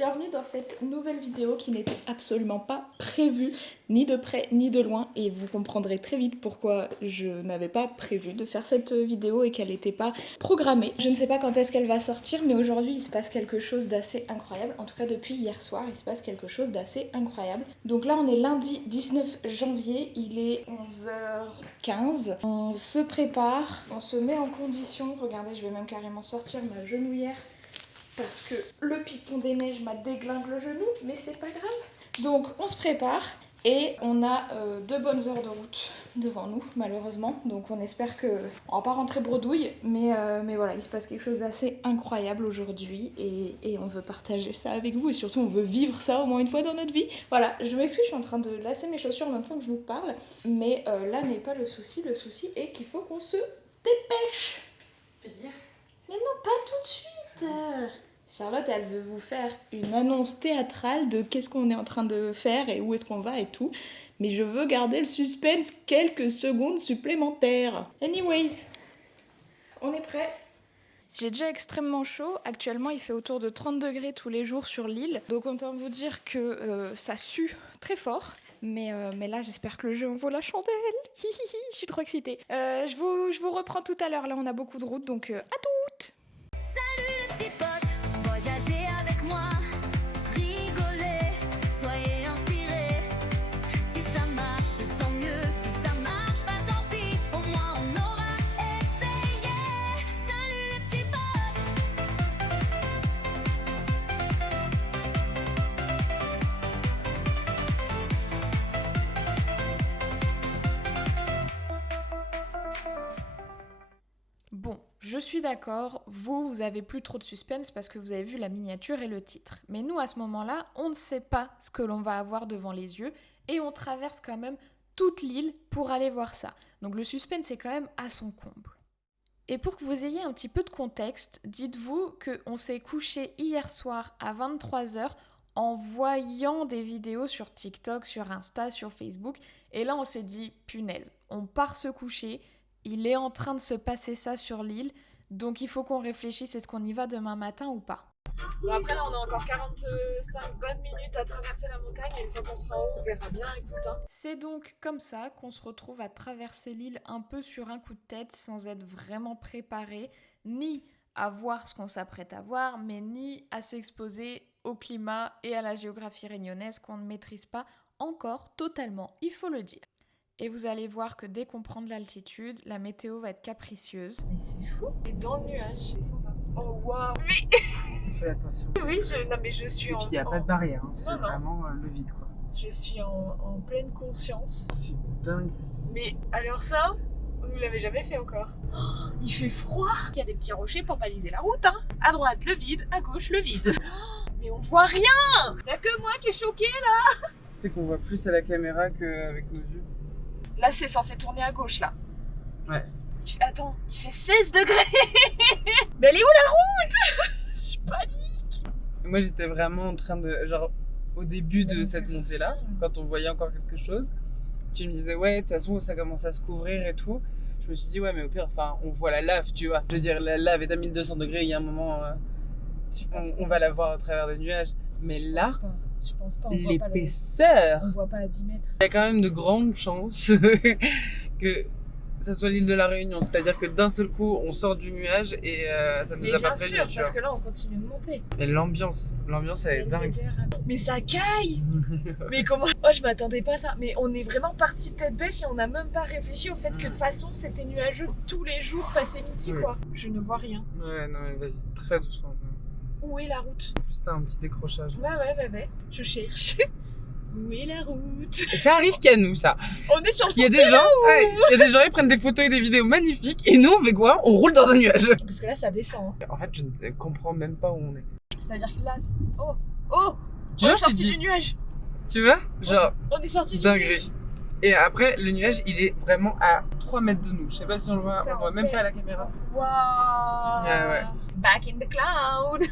Bienvenue dans cette nouvelle vidéo qui n'était absolument pas prévue, ni de près ni de loin, et vous comprendrez très vite pourquoi je n'avais pas prévu de faire cette vidéo et qu'elle n'était pas programmée. Je ne sais pas quand est-ce qu'elle va sortir, mais aujourd'hui il se passe quelque chose d'assez incroyable, en tout cas depuis hier soir il se passe quelque chose d'assez incroyable. Donc là on est lundi 19 janvier, il est 11h15, on se prépare, on se met en condition, regardez je vais même carrément sortir ma genouillère, parce que le piton des neiges m'a déglingué le genou, mais c'est pas grave. Donc on se prépare et on a 2 bonnes heures de route devant nous, malheureusement. Donc on espère que on va pas rentrer bredouille, mais voilà, il se passe quelque chose d'assez incroyable aujourd'hui et on veut partager ça avec vous et surtout on veut vivre ça au moins une fois dans notre vie. Voilà, je m'excuse, je suis en train de lasser mes chaussures en même temps que je vous parle, mais là n'est pas le souci. Le souci est qu'il faut qu'on se dépêche. Je peux dire ? Mais non, pas tout de suite. Charlotte, elle veut vous faire une annonce théâtrale de qu'est-ce qu'on est en train de faire et où est-ce qu'on va et tout. Mais je veux garder le suspense quelques secondes supplémentaires. Anyways, on est prêt. J'ai déjà extrêmement chaud. Actuellement, il fait autour de 30 degrés tous les jours sur l'île. Donc autant vous dire que ça sue très fort. Mais là, j'espère que le jeu en vaut la chandelle. Je suis trop excitée. Je vous reprends tout à l'heure. Là, on a beaucoup de route, donc à toutes. Salut les petits potes, voyagez avec moi, rigolez, soyez inspirés. Si ça marche, tant mieux, si ça marche pas, tant pis, au moins on aura essayé. Salut les petits Bon, je suis d'accord, vous avez plus trop de suspense parce que vous avez vu la miniature et le titre. Mais nous, à ce moment-là, on ne sait pas ce que l'on va avoir devant les yeux et on traverse quand même toute l'île pour aller voir ça. Donc le suspense est quand même à son comble. Et pour que vous ayez un petit peu de contexte, dites-vous qu'on s'est couché hier soir à 23h en voyant des vidéos sur TikTok, sur Insta, sur Facebook. Et là, on s'est dit, punaise, on part se coucher. Il est en train de se passer ça sur l'île, donc il faut qu'on réfléchisse, est-ce qu'on y va demain matin ou pas? Bon après là on a encore 45 bonnes minutes à traverser la montagne et une fois qu'on sera en haut on verra bien, écoute. C'est donc comme ça qu'on se retrouve à traverser l'île un peu sur un coup de tête sans être vraiment préparé, ni à voir ce qu'on s'apprête à voir, mais ni à s'exposer au climat et à la géographie réunionnaise qu'on ne maîtrise pas encore totalement, il faut le dire. Et vous allez voir que dès qu'on prend de l'altitude, la météo va être capricieuse. Mais c'est fou. Et dans le nuage. Oh waouh. Mais Fais attention. oui, je suis Et puis il n'y a pas de barrière, hein. C'est Non. vraiment le vide quoi. Je suis en pleine conscience. C'est dingue. Mais alors ça, vous ne l'avez jamais fait encore. Oh, il fait froid. Il y a des petits rochers pour baliser la route, hein. À droite le vide, à gauche le vide. Oh, mais on voit rien. Il n'y a que moi qui est choquée là. Tu sais qu'on voit plus à la caméra qu'avec nos yeux. Là c'est censé tourner à gauche là. Ouais. Attends, il fait 16 degrés. Mais elle est où la route? Je panique. Moi j'étais vraiment en train de, genre au début de cette montée là, quand on voyait encore quelque chose, tu me disais ouais de toute façon ça commence à se couvrir et tout. Je me suis dit ouais mais au pire enfin on voit la lave tu vois. Je veux dire la lave est à 1200 degrés, il y a un moment on va la voir au travers des nuages. Mais là, Je pense pas. l'épaisseur. On voit pas à 10 mètres. Il y a quand même de grandes chances que ça soit l'île de la Réunion. C'est-à-dire que d'un seul coup, on sort du nuage et ça nous Mais a bien pas prévenu. sûr, Tu parce vois. que là on continue de monter. Mais l'ambiance elle est dingue. Mais ça caille. Mais comment? Oh, je m'attendais pas à ça. Mais on est vraiment parti tête bêche et on n'a même pas réfléchi au fait que de toute façon c'était nuageux tous les jours passé midi Oui. quoi. Je ne vois rien. Ouais, non, mais vas-y, très doucement. Où est la route? Juste un petit décrochage. Ouais. Je cherche. Où est la route? Et ça arrive qu'à nous, ça. On est sur le Il y a sentier. des gens, il y a des gens, ils prennent des photos et des vidéos magnifiques, et nous, on fait quoi? On roule dans un nuage. Parce que là ça descend. En fait, je ne comprends même pas où on est. C'est-à-dire que là. Oh! Tu On vois, est je t'ai sorti dit. du nuage. Tu vois? Genre, On est sorti du dinguerie. nuage. Et après, le nuage, il est vraiment à 3 mètres de nous. Je sais pas si on le voit, Putain, on le voit même ouais. pas à la caméra. Waouh! Ouais. Back in the cloud!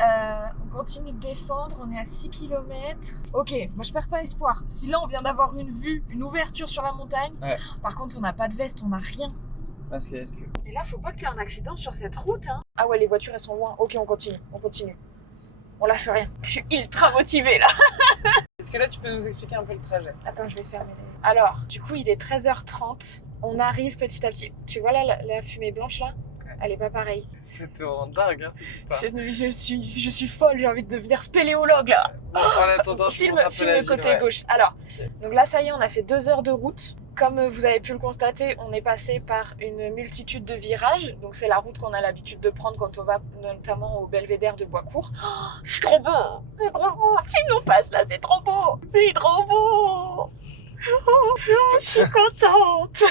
On continue de descendre, on est à 6 km. Ok, moi je perds pas espoir. Si là on vient d'avoir une vue, une ouverture sur la montagne, Ouais. par contre on n'a pas de veste, on n'a rien. Ah, ce qu'il y a de Mais là faut pas que t'aies un accident sur cette route, hein. Ah ouais, les voitures elles sont loin. Ok, on continue. On lâche rien. Je suis ultra motivée là. Est-ce que là, tu peux nous expliquer un peu le trajet? Attends, je vais fermer les... Alors, du coup, il est 13h30. On arrive petit à petit. Tu vois là, la fumée blanche là? Elle est pas pareille. C'est te rend dingue, hein, cette histoire. Je suis folle, j'ai envie de devenir spéléologue là. Bon, en attendant, je montre un peu Filme la le ville, côté ouais. gauche. Alors, Ok. donc là, ça y est, on a fait 2 heures de route. Comme vous avez pu le constater, on est passé par une multitude de virages. Donc c'est la route qu'on a l'habitude de prendre quand on va notamment au belvédère de Boiscourt. Oh, c'est trop beau! C'est trop beau! Filme nos faces là, c'est trop beau! C'est trop beau! Oh, je suis contente!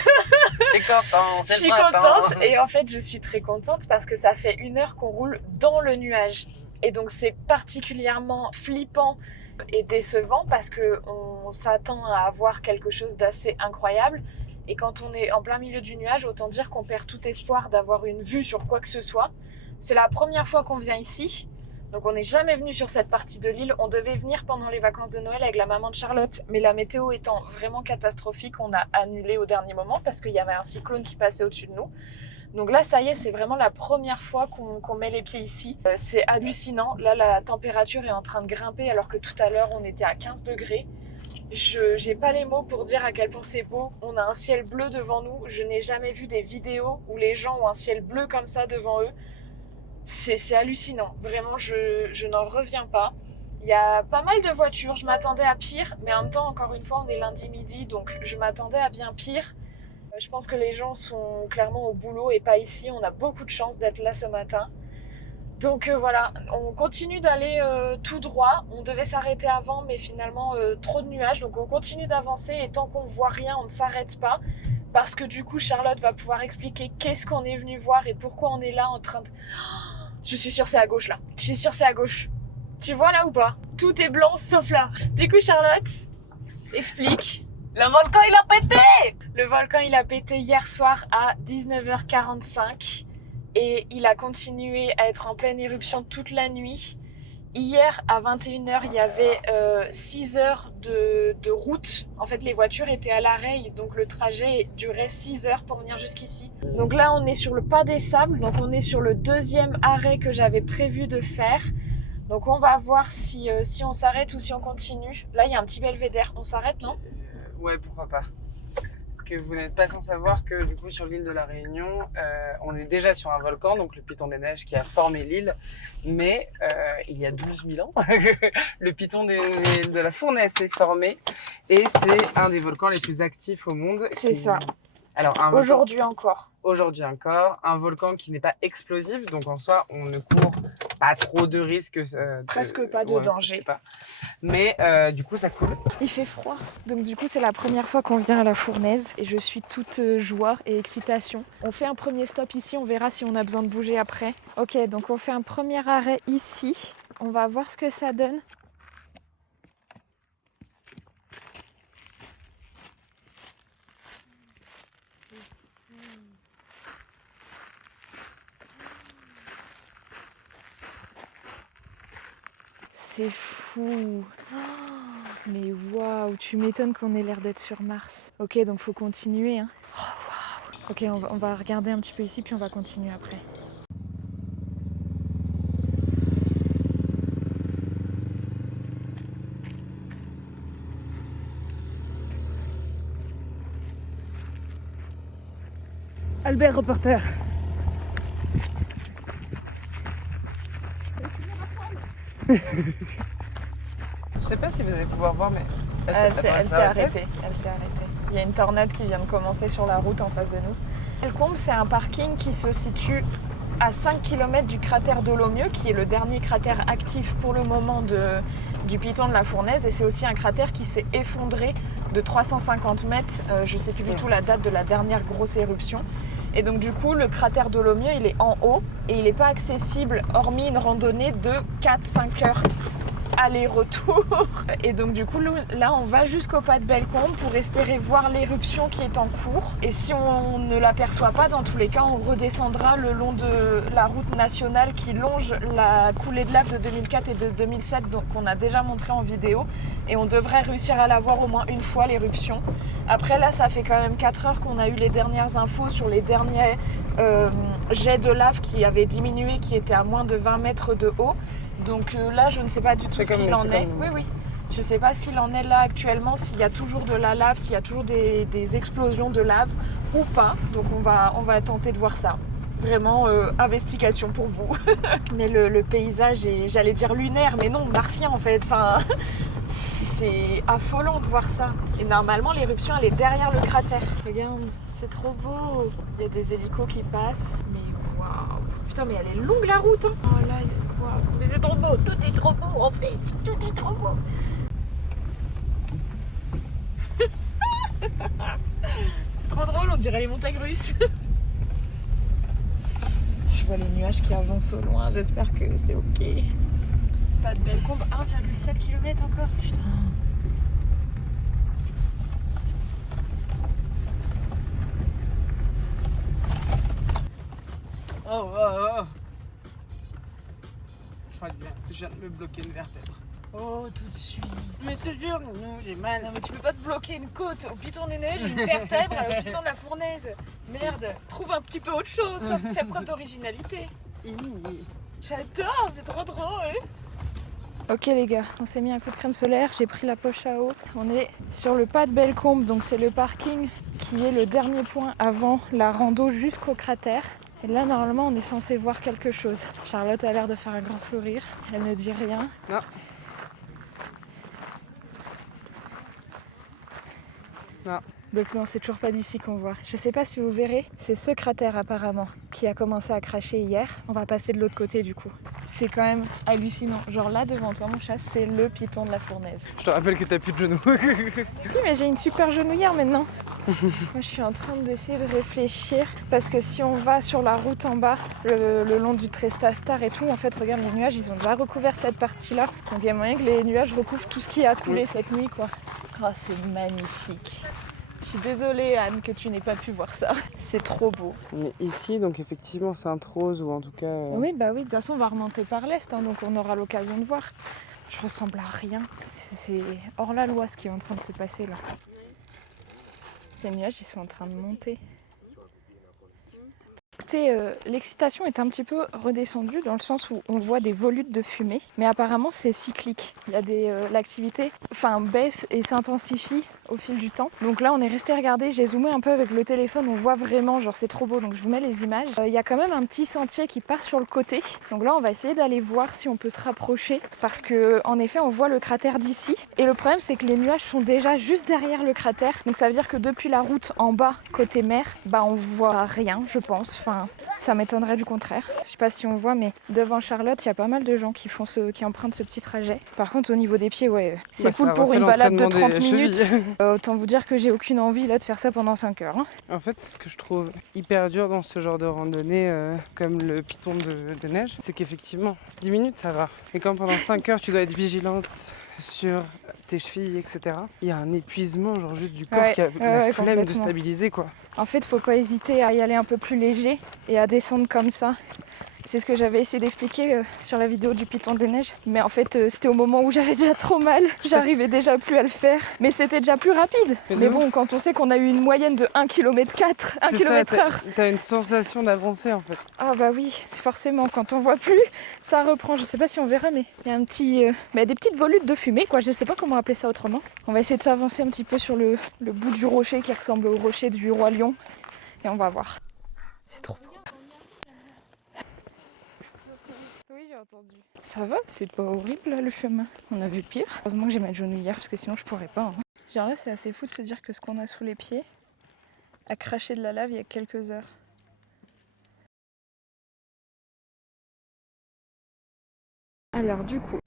T'es content, Je suis contente et en fait je suis très contente parce que ça fait 1 heure qu'on roule dans le nuage. Et donc c'est particulièrement flippant et décevant parce qu'on s'attend à avoir quelque chose d'assez incroyable. Et quand on est en plein milieu du nuage, autant dire qu'on perd tout espoir d'avoir une vue sur quoi que ce soit. C'est la première fois qu'on vient ici. Donc on n'est jamais venu sur cette partie de l'île. On devait venir pendant les vacances de Noël avec la maman de Charlotte. Mais la météo étant vraiment catastrophique, on a annulé au dernier moment parce qu'il y avait un cyclone qui passait au-dessus de nous. Donc là, ça y est, c'est vraiment la première fois qu'on met les pieds ici. C'est hallucinant. Là, la température est en train de grimper alors que tout à l'heure, on était à 15 degrés. J'ai pas les mots pour dire à quel point c'est beau. On a un ciel bleu devant nous. Je n'ai jamais vu des vidéos où les gens ont un ciel bleu comme ça devant eux. C'est hallucinant. Vraiment, je n'en reviens pas. Il y a pas mal de voitures. Je m'attendais à pire. Mais en même temps, encore une fois, on est lundi midi. Donc, je m'attendais à bien pire. Je pense que les gens sont clairement au boulot et pas ici. On a beaucoup de chance d'être là ce matin. Donc voilà, on continue d'aller tout droit. On devait s'arrêter avant, mais finalement, trop de nuages. Donc on continue d'avancer et tant qu'on voit rien, on ne s'arrête pas. Parce que du coup, Charlotte va pouvoir expliquer qu'est-ce qu'on est venu voir et pourquoi on est là en train de... Je suis sûre c'est à gauche là. Je suis sûre c'est à gauche. Tu vois là ou pas? Tout est blanc sauf là. Du coup, Charlotte, explique. Le volcan, il a pété! Le volcan, il a pété hier soir à 19h45 et il a continué à être en pleine éruption toute la nuit. Hier, à 21h, il y avait 6 heures de route. En fait, les voitures étaient à l'arrêt, donc le trajet durait 6 heures pour venir jusqu'ici. Donc là, on est sur le pas des sables, donc on est sur le 2e arrêt que j'avais prévu de faire. Donc on va voir si on s'arrête ou si on continue. Là, il y a un petit belvédère. On s'arrête, non? Ouais, pourquoi pas. Parce que vous n'êtes pas sans savoir que du coup sur l'île de la Réunion, on est déjà sur un volcan, donc le Piton des Neiges qui a formé l'île. Mais il y a 12 000 ans, le Piton de la Fournaise s'est formé et c'est un des volcans les plus actifs au monde. C'est ça. Alors, Aujourd'hui encore. Aujourd'hui encore, un volcan qui n'est pas explosif, donc en soi, on ne court pas trop de risques. Presque pas de danger. Pas. Mais du coup, ça coule. Il fait froid. Donc du coup, c'est la première fois qu'on vient à la Fournaise et je suis toute joie et excitation. On fait un premier stop ici, on verra si on a besoin de bouger après. Ok, donc on fait un premier arrêt ici. On va voir ce que ça donne. C'est fou. Oh, mais waouh, tu m'étonnes qu'on ait l'air d'être sur Mars. Ok, donc faut continuer. Hein. Oh, waouh. Ok, on va regarder un petit peu ici, puis on va continuer après. Albert, reporter. Je sais pas si vous allez pouvoir voir, mais Elle s'est arrêtée. Il y a une tornade qui vient de commencer sur la route en face de nous. El Combe, c'est un parking qui se situe à 5 km du cratère Dolomieu, qui est le dernier cratère actif pour le moment du Piton de la Fournaise. Et c'est aussi un cratère qui s'est effondré de 350 mètres. Je ne sais plus du tout la date de la dernière grosse éruption. Et donc du coup, le cratère Dolomieu, il est en haut et il n'est pas accessible, hormis une randonnée de 4-5 heures aller-retour. Et donc du coup, là, on va jusqu'au pas de Bellecombe pour espérer voir l'éruption qui est en cours. Et si on ne l'aperçoit pas, dans tous les cas, on redescendra le long de la route nationale qui longe la coulée de lave de 2004 et de 2007, donc qu'on a déjà montré en vidéo. Et on devrait réussir à la voir au moins une fois, l'éruption. Après, là, ça fait quand même 4 heures qu'on a eu les dernières infos sur les derniers jets de lave qui avaient diminué, qui étaient à moins de 20 mètres de haut. Donc là, je ne sais pas du tout ce qu'il en est. Oui, oui. Je ne sais pas ce qu'il en est là actuellement, s'il y a toujours de la lave, s'il y a toujours des explosions de lave ou pas. Donc on va tenter de voir ça. Vraiment, investigation pour vous. Mais le paysage est, j'allais dire lunaire, mais non, martien en fait. Enfin, c'est affolant de voir ça. Et normalement, l'éruption, elle est derrière le cratère. Regarde, c'est trop beau. Il y a des hélicos qui passent. Mais waouh. Putain, mais elle est longue la route. Hein. Oh là, waouh. Mais c'est trop beau. Tout est trop beau en fait. Tout est trop beau. C'est trop drôle, on dirait les montagnes russes. Je vois les nuages qui avancent au loin, j'espère que c'est ok. Pas de Bellecombe, 1,7 km encore, putain. Oh, oh, oh. Je crois que je viens de me bloquer une vertèbre. Oh, tout de suite. Mais te jure, nous, j'ai mal. Non mais tu peux pas te bloquer une côte au piton des neiges et une vertèbre au piton de la fournaise. Merde, trouve un petit peu autre chose, fais preuve d'originalité. J'adore, c'est trop drôle. Ok les gars, on s'est mis un coup de crème solaire, j'ai pris la poche à eau. On est sur le pas de Bellecombe, donc c'est le parking qui est le dernier point avant la rando jusqu'au cratère. Et là normalement on est censé voir quelque chose. Charlotte a l'air de faire un grand sourire, elle ne dit rien. Non. Non. Donc non, c'est toujours pas d'ici qu'on voit. Je sais pas si vous verrez, c'est ce cratère apparemment qui a commencé à cracher hier. On va passer de l'autre côté du coup. C'est quand même hallucinant. Genre là devant toi mon chat, c'est le piton de la fournaise. Je te rappelle que t'as plus de genoux. Si mais j'ai une super genouillère maintenant. Moi je suis en train d'essayer de réfléchir parce que si on va sur la route en bas, le long du Trestastar et tout, en fait regarde les nuages, ils ont déjà recouvert cette partie-là. Donc il y a moyen que les nuages recouvrent tout ce qui a coulé cette nuit quoi. Oh c'est magnifique. Je suis désolée Anne que tu n'aies pas pu voir ça. C'est trop beau. On est ici, donc effectivement Sainte-Rose ou en tout cas... Oui bah oui, de toute façon on va remonter par l'est, hein, donc on aura l'occasion de voir. Je ressemble à rien. C'est hors la loi ce qui est en train de se passer là. Les nuages ils sont en train de monter. Écoutez, l'excitation est un petit peu redescendue dans le sens où on voit des volutes de fumée, mais apparemment c'est cyclique. Il y a l'activité baisse et s'intensifie au fil du temps. Donc là on est resté regarder, j'ai zoomé un peu avec le téléphone, on voit vraiment, genre c'est trop beau, donc je vous mets les images. Il y a quand même un petit sentier qui part sur le côté, donc là on va essayer d'aller voir si on peut se rapprocher, parce que en effet on voit le cratère d'ici, et le problème c'est que les nuages sont déjà juste derrière le cratère, donc ça veut dire que depuis la route en bas, côté mer, on voit rien je pense, ça m'étonnerait du contraire. Je sais pas si on voit, mais devant Charlotte, il y a pas mal de gens qui empruntent ce petit trajet. Par contre, au niveau des pieds, ouais, c'est cool pour une balade de 30 minutes. Autant vous dire que j'ai aucune envie là de faire ça pendant 5 heures. Hein. En fait, ce que je trouve hyper dur dans ce genre de randonnée, comme le piton de neige, c'est qu'effectivement, 10 minutes, ça va. Et quand pendant 5 heures, tu dois être vigilante sur tes chevilles, etc., il y a un épuisement, genre juste du corps qui a la flemme de stabiliser, quoi. En fait, faut pas hésiter à y aller un peu plus léger et à descendre comme ça. C'est ce que j'avais essayé d'expliquer sur la vidéo du piton des neiges. Mais en fait, c'était au moment où j'avais déjà trop mal. J'arrivais déjà plus à le faire. Mais c'était déjà plus rapide. Mais bon, quand on sait qu'on a eu une moyenne de 1,4 km, 1 km/h. T'as une sensation d'avancer en fait. Ah bah oui, forcément. Quand on voit plus, ça reprend. Je sais pas si on verra, mais il y a un petit, des petites volutes de fumée, quoi. Je sais pas comment appeler ça autrement. On va essayer de s'avancer un petit peu sur le bout du rocher qui ressemble au rocher du Roi Lion. Et on va voir. C'est trop. Oui, j'ai entendu. Ça va, c'est pas horrible là le chemin. On a vu pire. Heureusement que j'ai ma genouillère parce que sinon je pourrais pas. Hein. Genre là, c'est assez fou de se dire que ce qu'on a sous les pieds a craché de la lave il y a quelques heures. Alors du coup,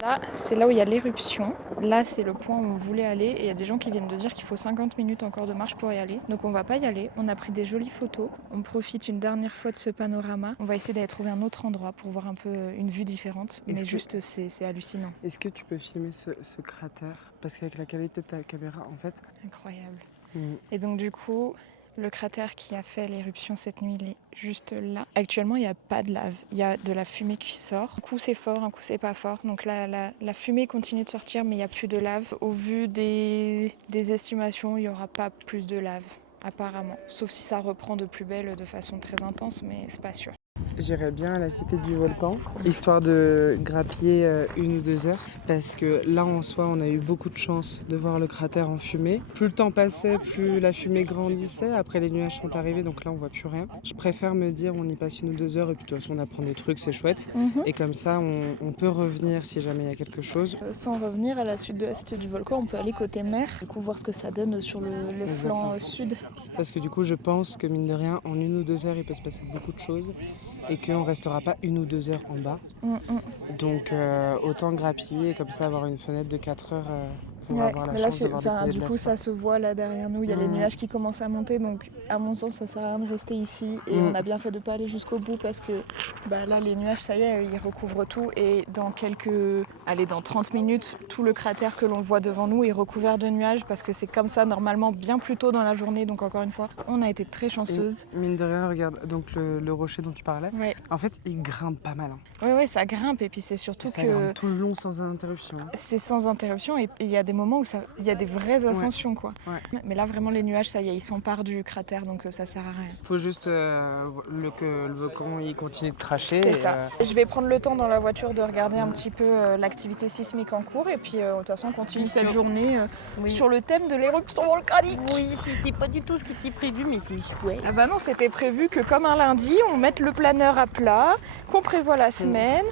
là c'est là où il y a l'éruption. Là c'est le point où on voulait aller et il y a des gens qui viennent de dire qu'il faut 50 minutes encore de marche pour y aller. Donc on va pas y aller, on a pris des jolies photos. On profite une dernière fois de ce panorama. On va essayer d'aller trouver un autre endroit pour voir un peu une vue différente. Mais juste c'est hallucinant. Est-ce que tu peux filmer ce cratère? Parce qu'avec la qualité de ta caméra en fait... Incroyable. Et donc du coup... Le cratère qui a fait l'éruption cette nuit, il est juste là. Actuellement, il n'y a pas de lave. Il y a de la fumée qui sort. Un coup, c'est fort, un coup, c'est pas fort. Donc là, la fumée continue de sortir, mais il n'y a plus de lave. Au vu des estimations, il n'y aura pas plus de lave, apparemment. Sauf si ça reprend de plus belle de façon très intense, mais c'est pas sûr. J'irais bien à la cité du volcan, histoire de grappiller 1 ou 2 heures. Parce que là, en soi, on a eu beaucoup de chance de voir le cratère en fumée. Plus le temps passait, plus la fumée grandissait. Après, les nuages sont arrivés, donc là, on voit plus rien. Je préfère me dire, on y passe 1 ou 2 heures, et puis de toute façon, on apprend des trucs, c'est chouette. Et comme ça, on peut revenir si jamais il y a quelque chose. Sans revenir à la suite de la cité du volcan, on peut aller côté mer, du coup voir ce que ça donne sur le flanc sud. Parce que du coup, je pense que mine de rien, en 1 ou 2 heures, il peut se passer beaucoup de choses. Et qu'on restera pas 1 ou 2 heures en bas. Donc autant grappiller et comme ça avoir une fenêtre de 4 heures pour avoir la chance de voir des coulées de du lave, coup, quoi. ça se voit là derrière nous. Il y a les nuages qui commencent à monter, donc à mon sens, ça sert à rien de rester ici. Et on a bien fait de pas aller jusqu'au bout parce que là, les nuages, ça y est, ils recouvrent tout. Et dans dans 30 minutes, tout le cratère que l'on voit devant nous est recouvert de nuages parce que c'est comme ça normalement bien plus tôt dans la journée. Donc encore une fois, on a été très chanceuse. Mine de rien, regarde, donc le rocher dont tu parlais, Ouais. en fait, il grimpe pas mal. Oui, ça grimpe et puis c'est surtout Ça que grimpe tout le long sans interruption. c'est sans interruption et il y a des moments où il y a des vraies ascensions quoi. Ouais. Mais là vraiment les nuages, ça y est, ils s'emparent du cratère donc ça sert à rien. Faut juste que le volcan il continue de cracher. C'est ça. Je vais prendre le temps dans la voiture de regarder un petit peu l'activité sismique en cours et puis de toute façon on continue cette journée sur le thème de l'éruption volcanique. Oui, c'était pas du tout ce qui était prévu, mais c'est chouette. Ah bah non, c'était prévu que comme un lundi, on mette le planeur à plat, qu'on prévoit la semaine.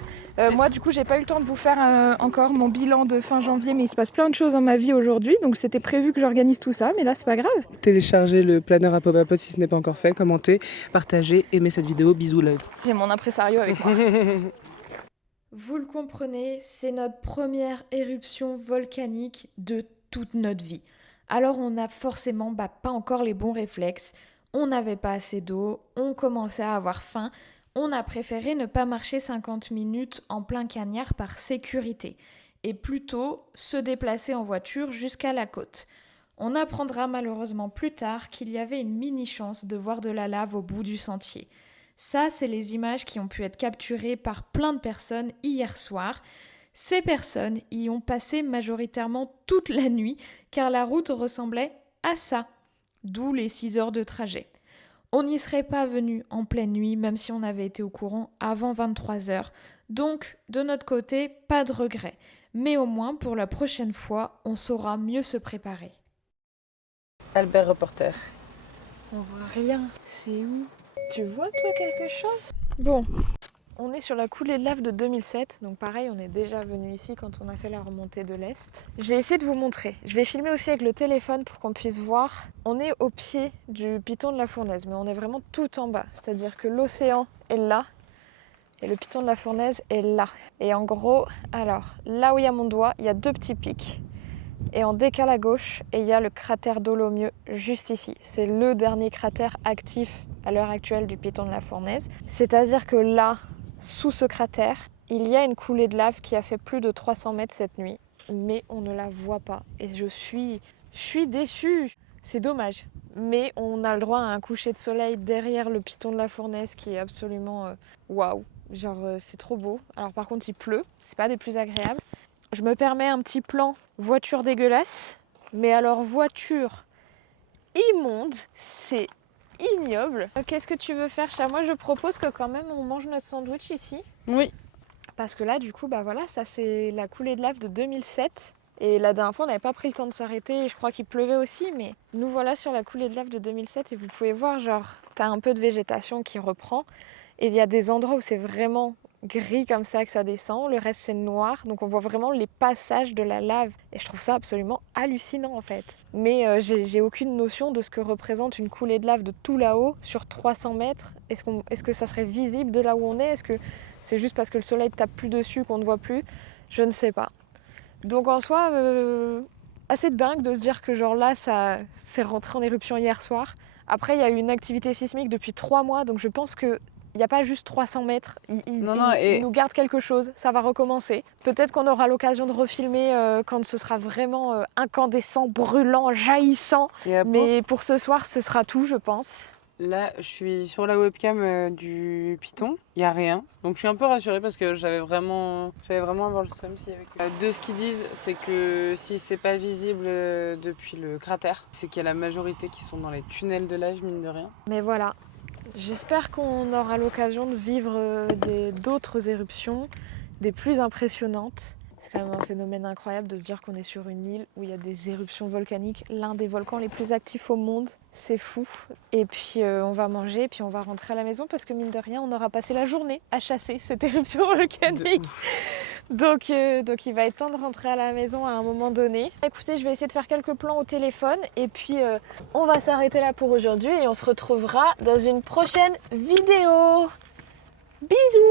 Moi, du coup, j'ai pas eu le temps de vous faire encore mon bilan de fin janvier, mais il se passe plein de choses dans ma vie aujourd'hui, donc c'était prévu que j'organise tout ça, mais là, c'est pas grave. Téléchargez le planeur à Pop si ce n'est pas encore fait, commentez, partagez, aimez cette vidéo, bisous love. J'ai mon impresario avec moi. Vous le comprenez, c'est notre première éruption volcanique de toute notre vie. Alors on n'a forcément pas encore les bons réflexes, on n'avait pas assez d'eau, on commençait à avoir faim, on a préféré ne pas marcher 50 minutes en plein cagnard par sécurité et plutôt se déplacer en voiture jusqu'à la côte. On apprendra malheureusement plus tard qu'il y avait une mini-chance de voir de la lave au bout du sentier. Ça, c'est les images qui ont pu être capturées par plein de personnes hier soir. Ces personnes y ont passé majoritairement toute la nuit car la route ressemblait à ça, d'où les 6 heures de trajet. On n'y serait pas venu en pleine nuit même si on avait été au courant avant 23 heures, donc de notre côté, pas de regret. Mais au moins pour la prochaine fois, on saura mieux se préparer. Albert reporter. On voit rien, c'est où? Tu vois toi quelque chose? Bon, on est sur la coulée de lave de 2007, donc pareil, on est déjà venu ici quand on a fait la remontée de l'Est. Je vais essayer de vous montrer. Je vais filmer aussi avec le téléphone pour qu'on puisse voir. On est au pied du piton de la Fournaise, mais on est vraiment tout en bas. C'est-à-dire que l'océan est là et le piton de la Fournaise est là. Et en gros, alors, là où il y a mon doigt, il y a 2 petits pics. Et en décale à gauche, et il y a le cratère Dolomieu juste ici. C'est le dernier cratère actif à l'heure actuelle du piton de la Fournaise. C'est-à-dire que là, sous ce cratère, il y a une coulée de lave qui a fait plus de 300 mètres cette nuit, mais on ne la voit pas. Et je suis déçue. C'est dommage. Mais on a le droit à un coucher de soleil derrière le piton de la Fournaise qui est absolument waouh. Genre c'est trop beau. Alors par contre il pleut, c'est pas des plus agréables. Je me permets un petit plan voiture dégueulasse, mais alors voiture immonde, c'est ignoble. Qu'est-ce que tu veux faire, chat? Moi je propose que quand même on mange notre sandwich ici. Oui. Parce que là du coup bah voilà, ça c'est la coulée de lave de 2007. Et la dernière fois on n'avait pas pris le temps de s'arrêter et je crois qu'il pleuvait aussi, mais nous voilà sur la coulée de lave de 2007 et vous pouvez voir genre t'as un peu de végétation qui reprend et il y a des endroits où c'est vraiment gris comme ça que ça descend, le reste c'est noir, donc on voit vraiment les passages de la lave et je trouve ça absolument hallucinant en fait. Mais j'ai aucune notion de ce que représente une coulée de lave de tout là-haut sur 300 mètres. Est-ce que ça serait visible de là où on est? Est-ce que c'est juste parce que le soleil tape plus dessus qu'on ne voit plus? Je ne sais pas. Donc en soi, assez dingue de se dire que genre là ça s'est rentré en éruption hier soir. Après il y a eu une activité sismique depuis 3 mois, donc je pense que il n'y a pas juste 300 mètres, il nous garde quelque chose, ça va recommencer. Peut-être qu'on aura l'occasion de refilmer quand ce sera vraiment incandescent, brûlant, jaillissant. Mais pour ce soir, ce sera tout, je pense. Là, je suis sur la webcam du Python, il n'y a rien. Donc je suis un peu rassurée parce que j'allais vraiment avoir le seum s'il y avait... De ce qu'ils disent, c'est que si c'est pas visible depuis le cratère, c'est qu'il y a la majorité qui sont dans les tunnels de lave, mine de rien. Mais voilà, J'espère qu'on aura l'occasion de vivre d'autres éruptions, des plus impressionnantes. C'est quand même un phénomène incroyable de se dire qu'on est sur une île où il y a des éruptions volcaniques, l'un des volcans les plus actifs au monde. C'est fou. Et puis on va manger, puis on va rentrer à la maison parce que mine de rien, on aura passé la journée à chasser cette éruption volcanique. Donc il va être temps de rentrer à la maison à un moment donné. Écoutez, je vais essayer de faire quelques plans au téléphone et puis on va s'arrêter là pour aujourd'hui et on se retrouvera dans une prochaine vidéo. Bisous!